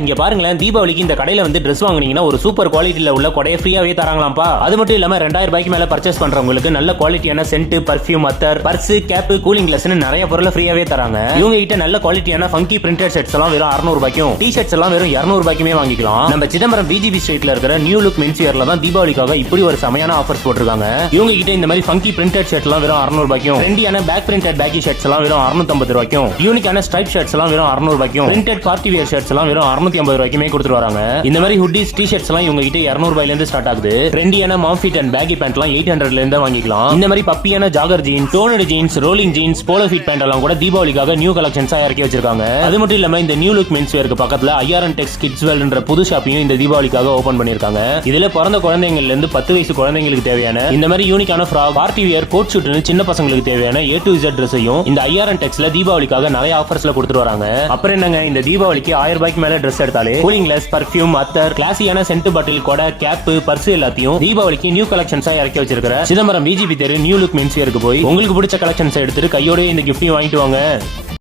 இங்க பாருங்களேன், தீபாவளிக்கு இந்த கடையில வந்து Dress வாங்குனீங்கன்னா ஒரு சூப்பர் குவாலிட்டில உள்ள கொடையை ஃப்ரீயாவே தராங்களாம்ப்பா. அது மட்டும் இல்லாம 2000 ரூபாய்க்கு மேல பர்ச்சேஸ் பண்றவங்களுக்கு நல்ல குவாலிட்டியான சென்ட், பர்ஃபியூம், அத்தர், பர்ஸ், கேப், கூலிங் கிளாஸ்னு நிறைய பொருளை ஃப்ரீயாவே தராங்க. இவங்க கிட்ட நல்ல குவாலிட்டியான ஃபங்கி பிரிண்டட் செட்ஸ் எல்லாம் வெறும் 600 ரூபாய்க்கும், டி-ஷர்ட்ஸ் எல்லாம் வெறும் 200 ரூபாய்க்குமே வாங்கிக்கலாம். நம்ம சிதம்பரம் பிஜிபி ஸ்ட்ரீட்ல இருக்கிற நியூ லுக் மென்ஸ் வியர்ல தான் தீபாவளிக்காக இப்படி ஒரு சமையான ஆஃபர்ஸ் போட்டுருக்காங்க. இவங்க கிட்ட இந்த மாதிரி ஃபங்கி பிரிண்டட் ஷர்ட் எல்லாம் வெறும் 600 ரூபாய்க்கும், ட்ரெண்டியான பேக் பிரிண்டட் பேக்கி ஷர்ட்ஸ் எல்லாம் வெறும் 650 ரூபாய்க்கும், யூனிக்கான ஸ்ட்ரைப் ஷர்ட்ஸ் எல்லாம் வெறும் 600 ரூபாய்க்கும், பிரிண்டட் பார்ட்டி வியர் ஷர்ட்ஸ் எல்லாம் வெறும் 650 ரூபாய்க்குமே கொடுத்துட்டு வராங்க. இந்த மாதிரி ஹுட்டிஸ், டி-ஷர்ட்ஸ் எல்லாம் இவங்க கிட்ட 200 ரூபாயில இருந்து ஸ்டார்ட் ஆகுது. ட்ரெண்டியான mom fit and baggy pant எல்லாம் 800ல இருந்து வாங்கிக்கலாம். இந்த மாதிரி பப்பியான jogger jeans, donut jeans, rolling jeans, polo fit pant எல்லாம் கூட தீபாவளிக்காக நியூ கலெக்ஷன்ஸா இறக்கி வச்சிருக்காங்க. அது மட்டும் இல்லாம இந்த நியூ லுக் மென்ஸ் வியருக்கு பக்கத்துல ஐஆர்என் டெக்ஸ் கிட்ஸ் வேர்ல்ட்ன்ற புது ஷாப்பையும் இந்த தீபாவளிக்காக ஓபன் பண்ணிருக்காங்க. இதுல பிறந்த குழந்தைங்கள்ல இருந்து 10 வயசு குழந்தைங்களுக்கு தேவையான இந்த மாதிரி யூனிக்கான ஃப்ராக், பார்ட்டி வியர், கோட் ஷூட்னு சின்ன பசங்களுக்கு தேவையான A to Z ட்ரெஸ்ஸையும் இந்த ஐஆர்என் டெக்ஸ்ல தீபாவளிக்காக நிறைய ஆஃபர்ஸ்ல கொடுத்துட்டு வராங்க. அப்புறம் என்னங்க, இந்த தீபாவளிக்கு 1000 ரூபாய்க்கு மேல ட்ரெஸ் எடுத்தாலே கூலிங் கிளாஸ், பர்ஃபியூம், அத்தர், கிளாஸியான சென்ட் பாட்டில், கொடை, கேப், பர்ஸ் எல்லாத்தையும் தீபாவளிக்கு நியூ கலெக்ஷன்ஸா இறக்கி வச்சிருக்கிற சிதம்பரம் பிஜிபி தெரு நியூ லுக் மென்ஸ் வியருக்கு போய் உங்களுக்கு பிடிச்ச கலெக்ஷன்ஸ் எடுத்துட்டு கையோட இந்த கிஃப்டையும் வாங்கிட்டு வாங்க.